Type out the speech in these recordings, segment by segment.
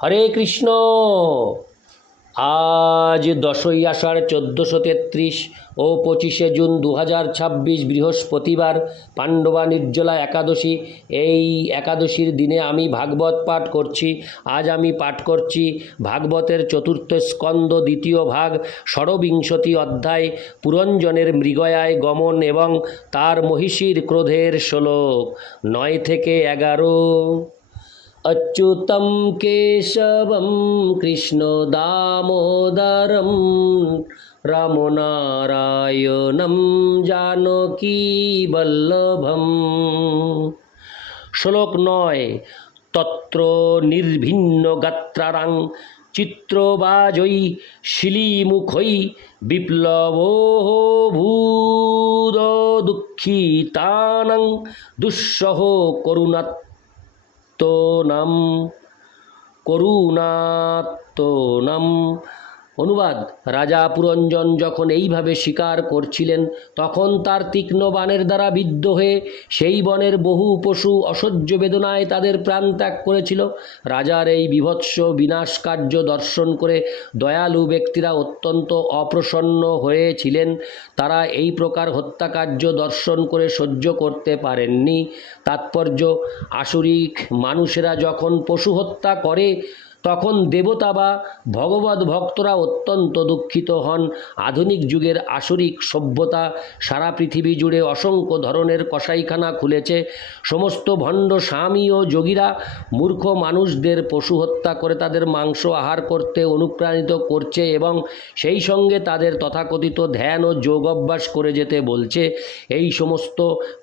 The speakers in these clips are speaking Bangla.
হরে কৃষ্ণ। আজ 10ই আষাঢ় 1433 ও 25শে জুন 2026 বৃহস্পতিবার, পাণ্ডবা নির্জলা একাদশী। এই একাদশীর দিনে আমি ভাগবত পাঠ করছি। আজ আমি পাঠ করছি ভাগবতের চতুর্থ স্কন্দ দ্বিতীয় ভাগ, ষড়বিংশতি অধ্যায়, পুরঞ্জনের মৃগয়ায় গমন এবং তার মহিষীর ক্রোধের শ্লোক 9 থেকে 11। अच्युतं केशवं कृष्ण दामोदरं रामनारायणं जानकीवल्लभम्। श्लोक 9। तत्र निर्भिन्न गात्राणां चित्रबाजै शिलीमुखै विप्लवोः भूद दुःखितानां दुःसह করুণাত্মনাম। অনুবাদ: রাজা পুরঞ্জন যখন এইভাবে শিকার করছিলেন, তখন তার তীক্ষ্ণ বাণের দ্বারা বিদ্ধ হয়ে সেই বনের বহু পশু অসহ্য বেদনায় তাদের প্রাণ ত্যাগ করেছিল। রাজার এই বীভৎস বিনাশ কার্য দর্শন করে দয়ালু ব্যক্তিরা অত্যন্ত অপ্রসন্ন হয়েছিলেন। তারা এই প্রকার হত্যাকার্য দর্শন করে সহ্য করতে পারেননি। তাৎপর্য: আসুরিক মানুষেরা যখন পশু হত্যা করে, তখন দেবতা বা ভগবত ভক্তরা অত্যন্ত দুঃখিত হন। আধুনিক যুগের আসুরিক সভ্যতা সারা পৃথিবী জুড়ে অসংখ্য ধরনের কসাইখানা খুলেছে। সমস্ত ভণ্ড স্বামী ও যোগীরা মূর্খ মানুষদের পশু হত্যা করে তাদের মাংস আহার করতে অনুপ্রাণিত করছে এবং সেই সঙ্গে তাদের তথাকথিত ধ্যান ও যোগ অভ্যাস করে যেতে বলছে। এই সমস্ত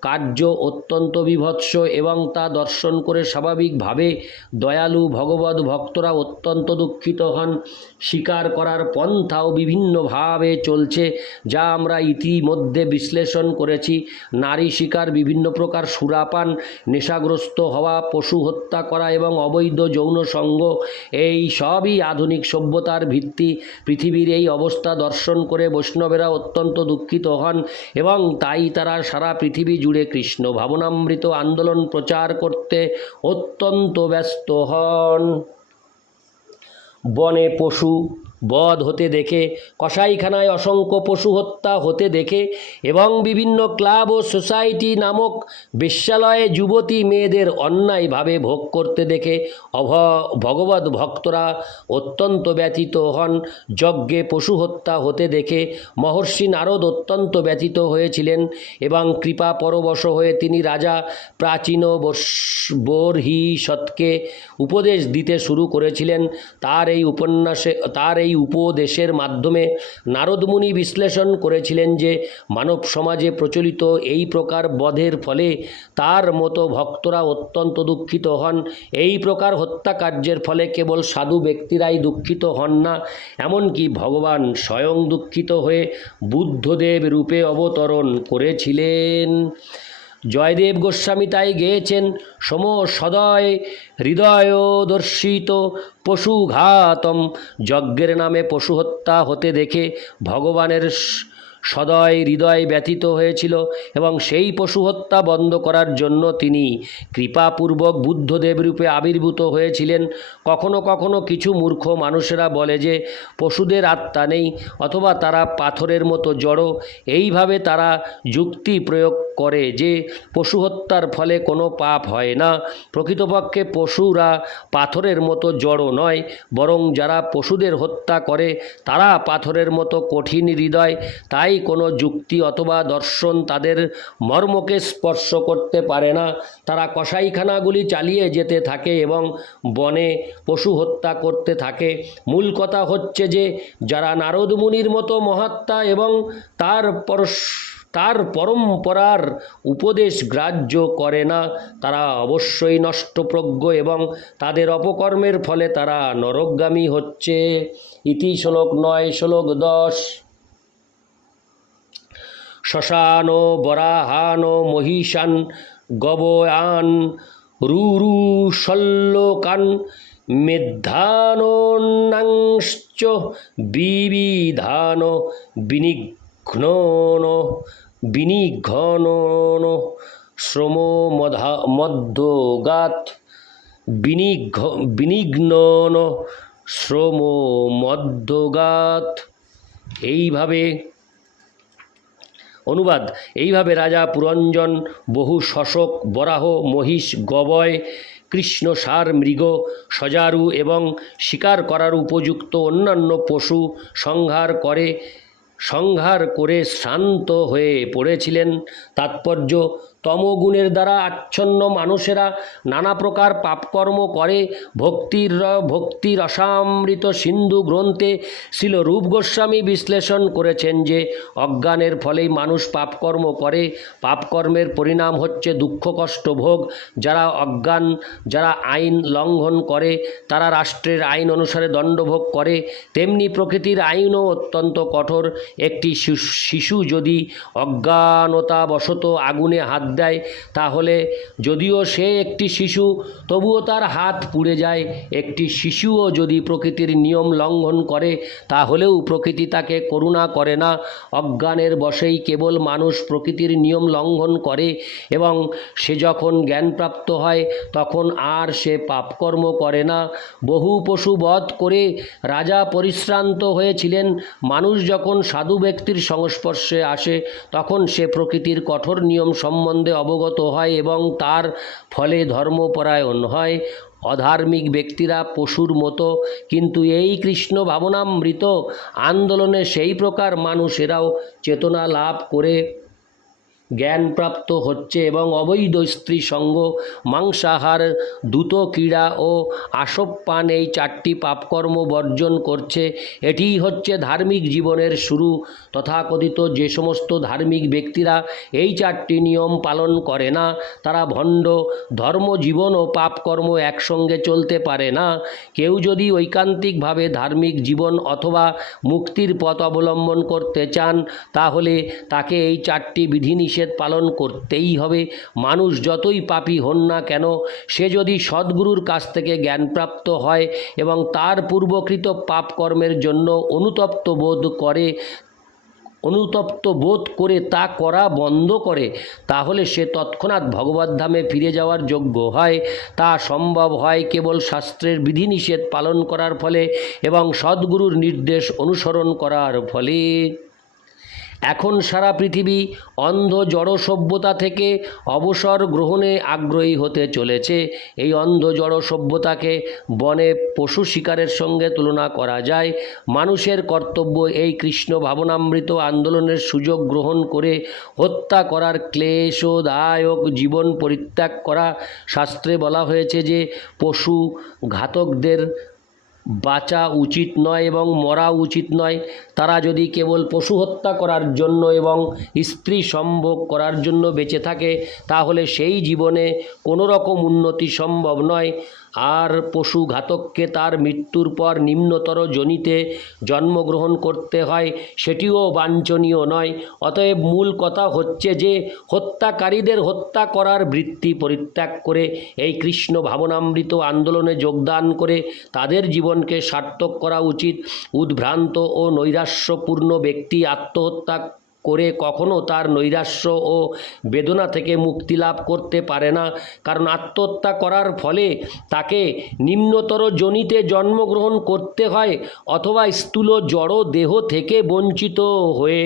কার্য অত্যন্ত বীভৎস এবং তা দর্শন করে স্বাভাবিকভাবে দয়ালু ভগবত ভক্তরা অত্যন্ত দুঃখিত হন। শিকার করার পন্থাও বিভিন্নভাবে চলছে, যা আমরা ইতিমধ্যে বিশ্লেষণ করেছি। নারী শিকার, বিভিন্ন প্রকার সুরাপান, নেশাগ্রস্ত হওয়া, পশু হত্যা করা এবং অবৈধ যৌন সঙ্গ, এই সবই আধুনিক সভ্যতার ভিত্তি। পৃথিবীর এই অবস্থা দর্শন করে বৈষ্ণবেরা অত্যন্ত দুঃখিত হন এবং তাই তারা সারা পৃথিবী জুড়ে কৃষ্ণ ভাবনামৃত আন্দোলন প্রচার করতে অত্যন্ত ব্যস্ত হন। বনে পশু বধ হতে দেখে, কসাইখানায় অসংখ্য পশু হত্যা হতে দেখে এবং বিভিন্ন ক্লাব ও সোসাইটি নামক বেশ্যালয়ে যুবতী মেয়েদের অন্যায়ভাবে ভোগ করতে দেখে ভগবত ভক্তরা অত্যন্ত ব্যথিত হন। যজ্ঞে পশু হত্যা হতে দেখে মহর্ষি নারদ অত্যন্ত ব্যথিত হয়েছিলেন এবং কৃপা পরবশ হয়ে তিনি রাজা প্রাচীন বর্হিষ্ঠকে উপদেশ দিতে শুরু করেছিলেন। তার এই উপদেশের মাধ্যমে নারদমুনি বিশ্লেষণ করেছিলেন যে মানব সমাজে প্রচলিত এই প্রকার বধের ফলে তার মতো ভক্তরা অত্যন্ত দুঃখিত হন। এই প্রকার হত্যাকার্যের ফলে কেবল সাধু ব্যক্তিরাই দুঃখিত হন না, এমনকি ভগবান স্বয়ং দুঃখিত হয়ে বুদ্ধদেব রূপে অবতরণ করেছিলেন। জয়দেব গোস্বামী তাই গেয়েছেন, সদয় হৃদয় দর্শিত পশুঘাতম। যজ্ঞের নামে পশু হত্যা হতে দেখে ভগবানের সদয় হৃদয় ব্যথিত হয়েছিল এবং সেই পশু হত্যা বন্ধ করার জন্য তিনি কৃপাপূর্বক বুদ্ধদেব রূপে আবির্ভূত হয়েছিলেন। কখনো কখনো কিছু মূর্খ মানুষেরা বলে যে পশুদের আত্মা নেই অথবা তারা পাথরের মতো জড়। এইভাবে তারা যুক্তি প্রয়োগ করে যে পশু হত্যার ফলে কোনো পাপ হয় না। প্রকৃতপক্ষে পশুরা পাথরের মতো জড় নয়, বরং যারা পশুদের হত্যা করে তারা পাথরের মতো কঠিন হৃদয়। তাই কোনো যুক্তি অথবা দর্শন তাদের মর্মকে স্পর্শ করতে পারে না। তারা কসাইখানাগুলি চালিয়ে যেতে থাকে এবং বনে পশু হত্যা করতে থাকে। মূল কথা হচ্ছে যে যারা নারদ মুনির মতো মহাত্মা এবং তার পরম্পরার উপদেশ গ্রাহ্য করে না, তারা অবশ্যই নষ্টপ্রজ্ঞ এবং তাদের অপকর্মের ফলে তারা নরকগামী হচ্ছে। ইতি শ্লোক 9। শ্লোক 10। শ্মশান বরাহান মহিষান গবয়ান রুরুশল্লোকান মেধানোন্নাংশ্চ বিবিধান বিনিঘ্নন শ্রমো মধ্যগাত বিনিঘ্ন শ্রম মধ্যগাত। এইভাবে অনুবাদ, এইভাবে রাজা পুরঞ্জন বহু শশক, বরাহ, মহিষ, গবয়, কৃষ্ণ, ষাঁড়, মৃগ, সজারু এবং শিকার করার উপযুক্ত অন্যান্য পশু সংহার করে শ্রান্ত হয়ে পড়েছিলেন। তাৎপর্য, তমগুণের দ্বারা আচ্ছন্ন মানুষেরা নানা প্রকার পাপকর্ম করে। ভক্তির রসামৃত সিন্ধু গ্রন্থে শ্রীল রূপ গোস্বামী বিশ্লেষণ করেছেন যে অজ্ঞানের ফলেই মানুষ পাপকর্ম করে। পাপকর্মের পরিণাম হচ্ছে দুঃখ কষ্ট ভোগ। যারা অজ্ঞান, যারা আইন লঙ্ঘন করে, তারা রাষ্ট্রের আইন অনুসারে দণ্ডভোগ করে। তেমনি প্রকৃতির আইনও অত্যন্ত কঠোর। একটি শিশু যদি অজ্ঞানতাবশত আগুনে হাত দেয়, তাহলে যদিও সে একটি শিশু, তবুও তার হাত পুড়ে যায়। একটি শিশুও যদি প্রকৃতির নিয়ম লঙ্ঘন করে, তাহলেও প্রকৃতি তাকে করুণা করে না। অজ্ঞানের বশেই কেবল মানুষ প্রকৃতির নিয়ম লঙ্ঘন করে, এবং সে যখন জ্ঞানপ্রাপ্ত হয় তখন আর সে পাপকর্ম করে না। বহু পশু বধ করে রাজা পরিশ্রান্ত হয়েছিলেন। মানুষ যখন সাধু ব্যক্তির সংস্পর্শে আসে, তখন সে প্রকৃতির কঠোর নিয়ম সম্বন্ধে অবগত হয় এবং তার ফলে ধর্মপরায়ণ হয়। অধার্মিক ব্যক্তিরা পশুর মতো, কিন্তু এই কৃষ্ণ ভাবনামৃত আন্দোলনে সেই প্রকার মানুষেরাও চেতনা লাভ করে জ্ঞানপ্রাপ্ত হচ্ছে এবং অবৈধ স্ত্রী সঙ্গ, মাংসাহার, দ্রুত ক্রীড়া ও আসবপান এই 4টি পাপকর্ম বর্জন করছে। এটিই হচ্ছে ধার্মিক জীবনের শুরু। তথাকথিত যে সমস্ত ধার্মিক ব্যক্তিরা এই 4টি নিয়ম পালন করে না, তারা ভণ্ড। ধর্মজীবন ও পাপকর্ম একসঙ্গে চলতে পারে না। কেউ যদি ঐকান্তিকভাবে ধার্মিক জীবন অথবা মুক্তির পথ অবলম্বন করতে চান, তাহলে তাকে এই 4টি বিধিনিষেধ পালন করতেই হবে। মানুষ যতই পাপী হন না কেন, সে যদি সদ্গুরুর কাছ থেকে জ্ঞানপ্রাপ্ত হয় এবং তার পূর্বকৃত পাপকর্মের জন্য অনুতপ্ত বোধ করে তা করা বন্ধ করে, তাহলে সে তৎক্ষণাৎ ভগবদ্ধামে ফিরে যাওয়ার যোগ্য হয়। তা সম্ভব হয় কেবল শাস্ত্রের বিধিনিষেধ পালন করার ফলে এবং সদ্গুরুর নির্দেশ অনুসরণ করার ফলে। এখন সারা পৃথিবী অন্ধ জড় সভ্যতা থেকে অবসর গ্রহণে আগ্রহী হতে চলেছে। এই অন্ধ জড় সভ্যতাকে বনে পশু শিকারের সঙ্গে তুলনা করা যায়। মানুষের কর্তব্য এই কৃষ্ণ ভাবনামৃত আন্দোলনের সুযোগ গ্রহণ করে হত্যা করার ক্লেশদায়ক জীবন পরিত্যাগ করা। শাস্ত্রে বলা হয়েছে যে পশু ঘাতকদের বাঁচা উচিত নয় এবং মরা উচিত নয়। তারা যদি কেবল পশু হত্যা করার জন্য এবং স্ত্রী সম্ভোগ করার জন্য বেঁচে থাকে, তাহলে সেই জীবনে কোনো রকম উন্নতি সম্ভব নয়। আর পশু ঘাতককে তার মৃত্যুর পর নিম্নতর যোনিতে জন্মগ্রহণ করতে হয়, সেটিও বাঞ্ছনীয় নয়। অতএব মূল কথা হচ্ছে যে হত্যাকারীদের হত্যা করার বৃত্তি পরিত্যাগ করে এই কৃষ্ণ ভাবনামৃত আন্দোলনে যোগদান করে তাদের জীবনকে সার্থক করা উচিত। উদ্ভ্রান্ত ও নৈরাশ্যপূর্ণ ব্যক্তি আত্মহত্যা করে কখনো তার নৈরাশ্য ও বেদনা থেকে মুক্তি লাভ করতে পারে না, কারণ আত্মহত্যা করার ফলে তাকে নিম্নতর যোনিতে জন্মগ্রহণ করতে হয় অথবা স্থূল জড় দেহ থেকে বঞ্চিত হয়ে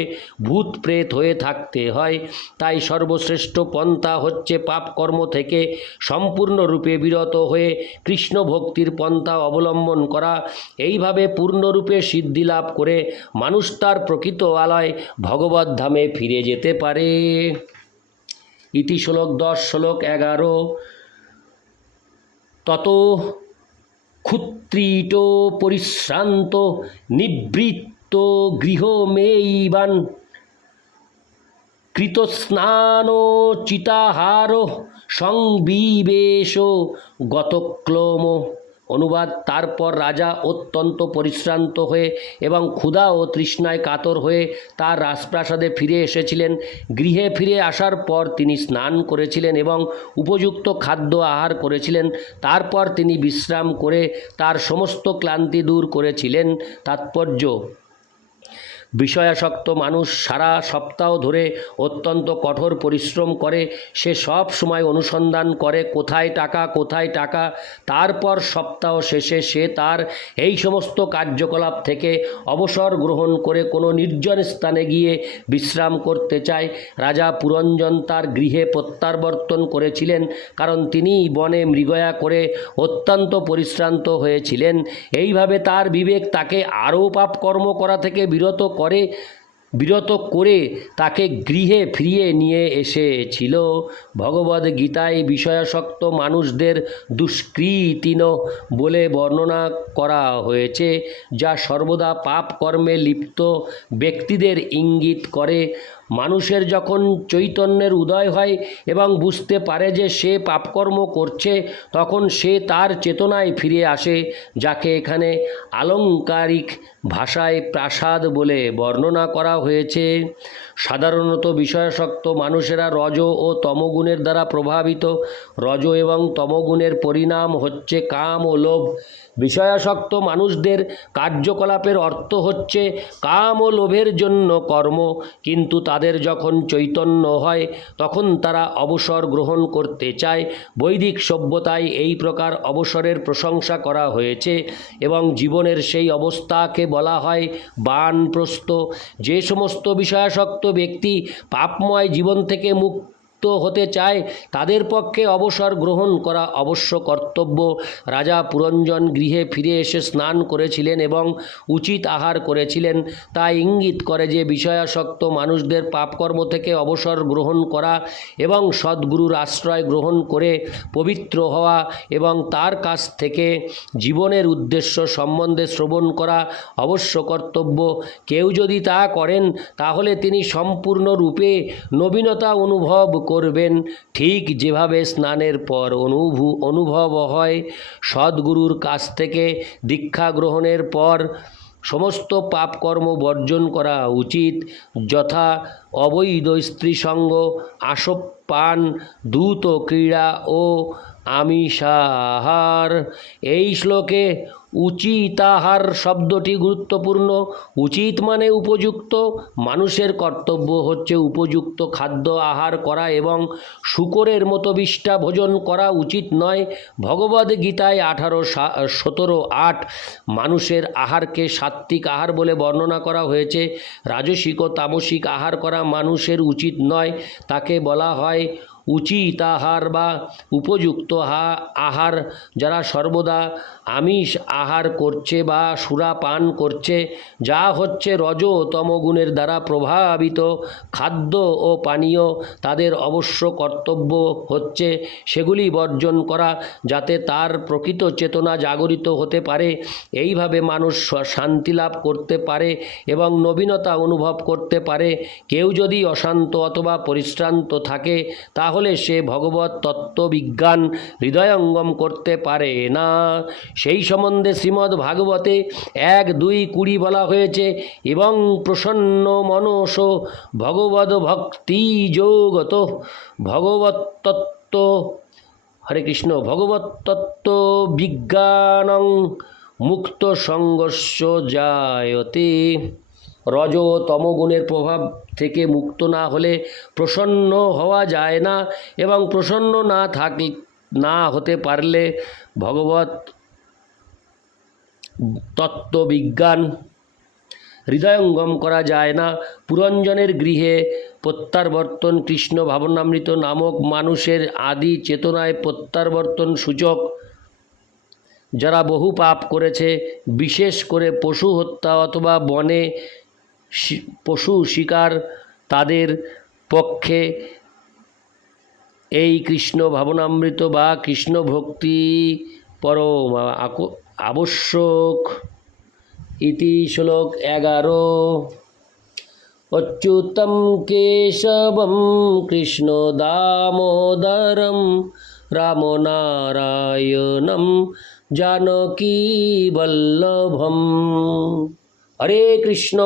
ভূত প্রেত হয়ে থাকতে হয়। তাই সর্বশ্রেষ্ঠ পন্থা হচ্ছে পাপকর্ম থেকে সম্পূর্ণরূপে বিরত হয়ে কৃষ্ণ ভক্তির পন্থা অবলম্বন করা। এইভাবে পূর্ণরূপে সিদ্ধি লাভ করে মানুষ তার প্রকৃত আলয় ভগবদ্ ধামে ফিরে যেতে পারে। ইতি শ্লোক 10, শ্লোক 11। তত ক্ষুত্রীট পরিশ্রান্ত নিবৃত্ত গৃহমেইবান কৃতস্নান চিতাহার সংবিবেশ গতক্লোম। অনুবাদ, তারপর রাজা অত্যন্ত পরিশ্রান্ত হয়ে এবং ক্ষুধা ও তৃষ্ণায় কাতর হয়ে তার রাজপ্রাসাদে ফিরে এসেছিলেন। গৃহে ফিরে আসার পর তিনি স্নান করেছিলেন এবং উপযুক্ত খাদ্য আহার করেছিলেন। তারপর তিনি বিশ্রাম করে তার সমস্ত ক্লান্তি দূর করেছিলেন। তাৎপর্য, বিষয়াসক্ত মানুষ সারা সপ্তাহ ধরে অত্যন্ত কঠোর পরিশ্রম করে, সে সব সময় অনুসন্ধান করে কোথায় টাকা। তারপর সপ্তাহ শেষে সে তার এই সমস্ত কার্যকলাপ থেকে অবসর গ্রহণ করে কোনো নির্জন স্থানে গিয়ে বিশ্রাম করতে চায়। রাজা পুরঞ্জন তার গৃহে প্রত্যাবর্তন করেছিলেন, কারণ তিনি বনে মৃগয়া করে অত্যন্ত পরিশ্রান্ত হয়েছিলেন। এইভাবে তার বিবেক তাকে আরও পাপকর্ম করা থেকে বিরত করে তাকে গৃহে ফিরিয়ে নিয়ে এসেছিল। ভগবদ গীতায় বিষয়াসক্ত মানুষদের দুষ্কৃতিন বলে বর্ণনা করা হয়েছে, যা সর্বদা পাপ কর্মে লিপ্ত ব্যক্তিদের ইঙ্গিত করে। মানুষের যখন চৈতন্যের উদয় হয় এবং বুঝতে পারে যে সে পাপকর্ম করছে, তখন সে তার চেতনায় ফিরে আসে, যাকে এখানে আলংকারিক ভাষায় প্রাসাদ বলে বর্ণনা করা হয়েছে। সাধারণত বিষয়াসক্ত মানুষেরা রজ ও তমগুণের দ্বারা প্রভাবিত। রজ এবং তমগুণের পরিণাম হচ্ছে কাম ও লোভ। বিষয়াসক্ত মানুষদের কার্যকলাপের অর্থ হচ্ছে কাম ও লোভের জন্য কর্ম, কিন্তু তাদের যখন চৈতন্য হয় তখন তারা অবসর গ্রহণ করতে চায়। বৈদিক সভ্যতায় এই প্রকার অবসরের প্রশংসা করা হয়েছে এবং জীবনের সেই অবস্থাকে বলা হয় বানপ্রস্থ। যে সমস্ত বিষয়াসক্ত ব্যক্তি পাপময় জীবন থেকে মুক্ত হতে চায়, তাদের পক্ষে অবসর গ্রহণ করা অবশ্য কর্তব্য। রাজা পুরঞ্জন গৃহে ফিরে এসে স্নান করেছিলেন এবং উচিত আহার করেছিলেন। তা ইঙ্গিত করে যে বিষয়াসক্ত মানুষদের পাপকর্ম থেকে অবসর গ্রহণ করা এবং সদ্গুরুর আশ্রয় গ্রহণ করে পবিত্র হওয়া এবং তার কাছ থেকে জীবনের উদ্দেশ্য সম্বন্ধে শ্রবণ করা অবশ্য কর্তব্য। কেউ যদি তা করেন, তাহলে তিনি সম্পূর্ণরূপে নবীনতা অনুভব করবেন, ঠিক যেভাবে স্নানের পর অনুভব হয়। সদ্গুরুর কাছ থেকে দীক্ষা গ্রহণের পর সমস্ত পাপকর্ম বর্জন করা উচিত, যথা অবৈধ স্ত্রীসঙ্গ, আসপান, দ্রুত ক্রীড়া ও আমিষাহার। এই শ্লোকে উচিতাহার শব্দটি গুরুত্বপূর্ণ। উচিত মানে উপযুক্ত। মানুষের কর্তব্য হচ্ছে উপযুক্ত খাদ্য আহার করা এবং শূকরের মতো বিষ্ঠা ভোজন করা উচিত নয়। ভগবদ্গীতায় 18:17-8 মানুষের আহারকে সাত্ত্বিক আহার বলে বর্ণনা করা হয়েছে। রাজসিক ও তামসিক আহার করা মানুষের উচিত নয়, তাকে বলা হয় উচিত আহার বা উপযুক্ত আহার। যারা সর্বদা আমিষ আহার করছে বা সুরা পান করছে, যা হচ্ছে রজ তমগুণের দ্বারা প্রভাবিত খাদ্য ও পানীয়, তাদের অবশ্য কর্তব্য হচ্ছে সেগুলি বর্জন করা, যাতে তার প্রকৃত চেতনা জাগরিত হতে পারে। এইভাবে মানুষ শান্তি লাভ করতে পারে এবং নবীনতা অনুভব করতে পারে। কেউ যদি অশান্ত অথবা পরিশ্রান্ত থাকে, তাহলে সে ভগবত তত্ত্ববিজ্ঞান হৃদয়ঙ্গম করতে পারে না। সেই সম্বন্ধে শ্রীমদ্ ভাগবতে 1:2-20 বলা হয়েছে, এবং প্রসন্ন মনস ভগবদ ভক্তি যোগত ভগবত্তত্ত্ব হরে কৃষ্ণ ভগবত্তত্ত্ব বিজ্ঞানং মুক্ত সঙ্গস্য জায়তে। রজ ও তমগুণের প্রভাব থেকে মুক্ত না হলে প্রসন্ন হওয়া যায় না, এবং প্রসন্ন না হতে পারলে ভগবত তত্ত্ববিজ্ঞান হৃদয়ঙ্গম করা যায় না। পুরঞ্জনের গৃহে প্রত্যাবর্তন কৃষ্ণ ভাবনামৃত নামক মানুষের আদি চেতনায় প্রত্যাবর্তন সূচক। যারা বহু পাপ করেছে, বিশেষ করে পশু হত্যা অথবা বনে পশু শিকার, তাদের পক্ষে এই কৃষ্ণ ভাবনামৃত বা কৃষ্ণ ভক্তি পরম আবশ্যক। ইতি শ্লোক 11। অচ্যুতম কেশবম কৃষ্ণ দামোদরম রাম নারায়ণম জানকী বল্লভম। হরে কৃষ্ণ।